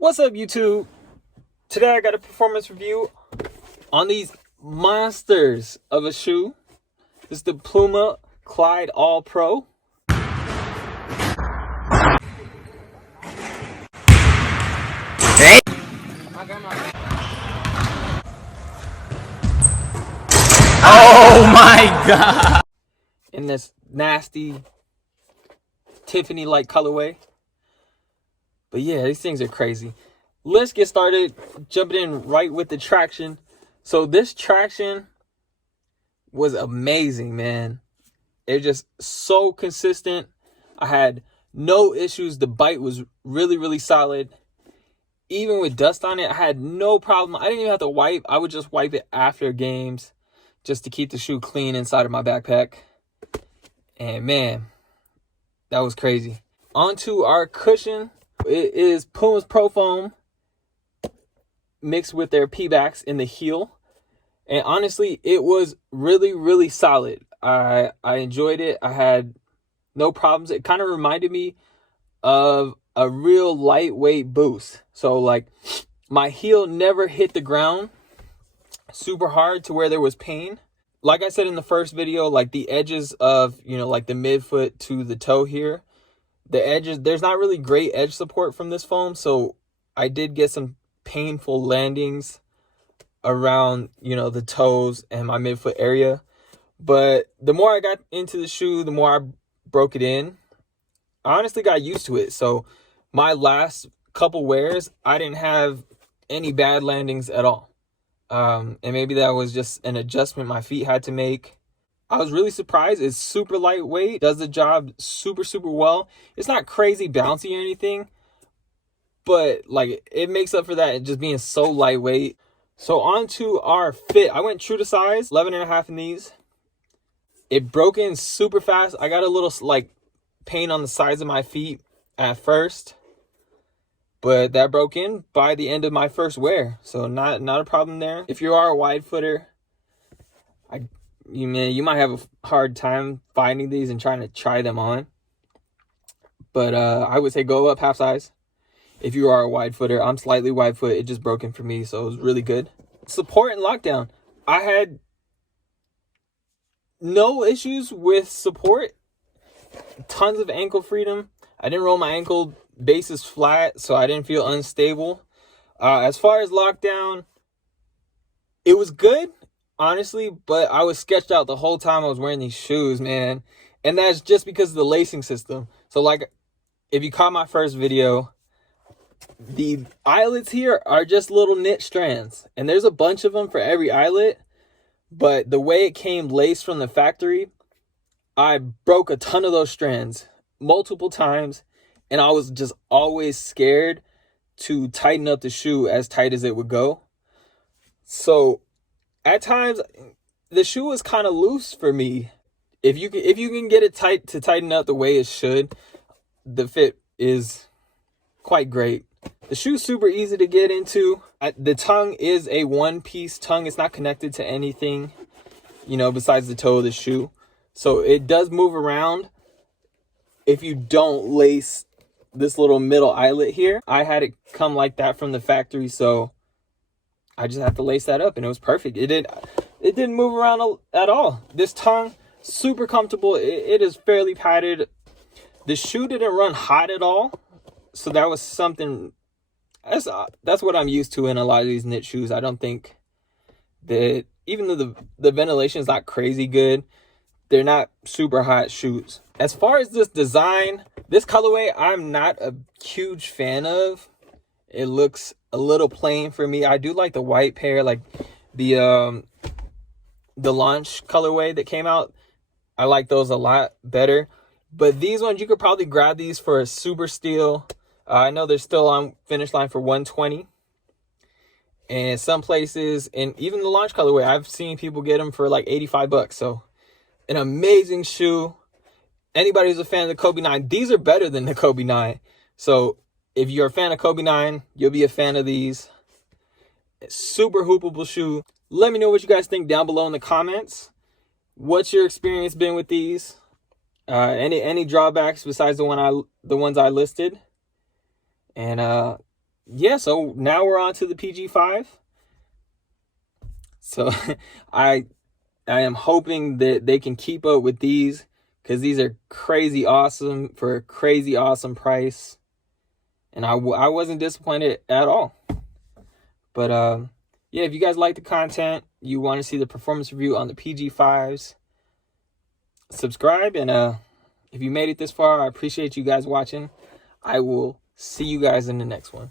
What's up, YouTube? Today I got a performance review on these monsters of a shoe. This is the Puma Clyde All Pro. Hey! Oh my god! In this nasty Tiffany-like colorway. But yeah, these things are crazy. Let's get started, jumping in right with the traction. So this traction was amazing, man. It's just so consistent. I had no issues. The bite was really solid. Even with dust on it, I had no problem. I didn't even have to wipe. I would just wipe it after games just to keep the shoe clean inside of my backpack. And man, that was crazy. Onto our cushion. It is Puma's Pro Foam mixed with their P-backs in the heel. And honestly, it was really solid. I enjoyed it. I had no problems. It kind of reminded me of a real lightweight boost. So like my heel never hit the ground super hard to where there was pain. Like I said in the first video, like the edges of, like the midfoot to the toe here, the edges, there's not really great edge support from this foam. So I did get some painful landings around, the toes and my midfoot area. But the more I got into the shoe, the more I broke it in. I honestly got used to it. So my last couple wears, I didn't have any bad landings at all. And maybe that was just an adjustment my feet had to make. I was really surprised. It's super lightweight, does the job super well. It's not crazy bouncy or anything, but like it makes up for that just being so lightweight. So on to our fit. I went true to size, 11.5 in these. It broke in super fast. I got a little like pain on the sides of my feet at first, but that broke in by the end of my first wear. So not a problem there. If you are a wide footer, you might have a hard time finding these and trying to try them on. But I would say go up half size if you are a wide footer. I'm slightly wide foot. It just broke in for me, so it was really good. Support and lockdown. I had no issues with support. Tons of ankle freedom. I didn't roll my ankle. Base is flat, so I didn't feel unstable. As far as lockdown, it was good, honestly, but I was sketched out the whole time I was wearing these shoes, man. And that's just because of the lacing system. So like, if you caught my first video, the eyelets here are just little knit strands. And there's a bunch of them for every eyelet. But the way it came laced from the factory, I broke a ton of those strands multiple times. And I was just always scared to tighten up the shoe as tight as it would go. So at times, the shoe was kind of loose for me. If you can get it tight to tighten up the way it should, the fit is quite great. The shoe's super easy to get into. The tongue is a one-piece tongue. It's not connected to anything, besides the toe of the shoe. So it does move around if you don't lace this little middle eyelet here. I had it come like that from the factory, so I just have to lace that up, and it was perfect. It didn't move around at all. This tongue, super comfortable. It is fairly padded. The shoe didn't run hot at all, so that was something. That's what I'm used to in a lot of these knit shoes. I don't think that, even though the ventilation is not crazy good, they're not super hot shoes. As far as this design, this colorway, I'm not a huge fan of. It looks a little plain for me. I do like the white pair, like the launch colorway that came out. I like those a lot better. But these ones, you could probably grab these for a super steal. I know they're still on finish line for $120. And some places, and even the launch colorway, I've seen people get them for like $85. So an amazing shoe. Anybody who's a fan of the Kobe 9, these are better than the Kobe 9. So if you're a fan of Kobe 9, you'll be a fan of these. Super hoopable shoe. Let me know what you guys think down below in the comments. What's your experience been with these? Any drawbacks besides the ones I listed? And yeah, so now we're on to the PG5. So I am hoping that they can keep up with these, because these are crazy awesome for a crazy awesome price. And I wasn't disappointed at all. But yeah, if you guys like the content, you want to see the performance review on the PG5s, subscribe. And if you made it this far, I appreciate you guys watching. I will see you guys in the next one.